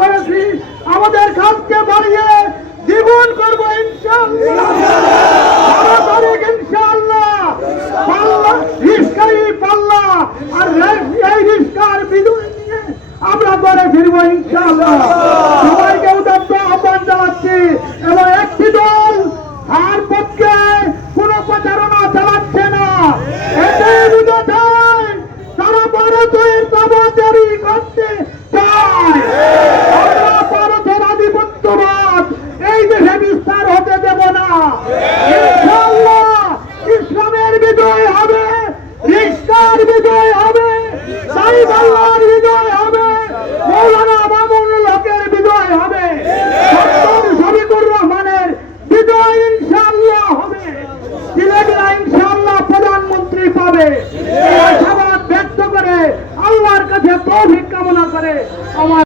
করেছি, আমাদের কাজকে বাড়িয়ে দ্বিগুণ করবো ইনশাআল্লাহ। ইনশাআল্লাহ পাল্লা রিস্কাই পাল্লা, আর এই রিস্কার বিজয় নিয়ে আমরা ঘরে ফিরবো ইনশাআল্লাহ। সবাইকে উদাত্ত আহ্বান জানাচ্ছি এবং একটি দল তার পক্ষে কোন প্রচারণা চালাচ্ছে না। এতে বুঝে যায় তারা ভারতের দাবাদারি করতে চায়। আমরা ভারতের আধিপত্যবাদ এই দেশে বিস্তার হতে দেব না। ইনশাআল্লাহ ইসলামের বিজয় হবে, রিস্কার বিজয় হবে, সাইদ আল্লাহর বিজয় হবে, মৌলানা মামুনুল হকের বিজয় হবে, ডক্টর শফিকুর রহমানের বিজয় ইনশাআল্লাহ হবে। সিলেটরা ইনশাআল্লাহ প্রধানমন্ত্রী পাবে, এই আশাবাদ ব্যক্ত করে আল্লাহর কাছে তৌফিক কামনা করে আমার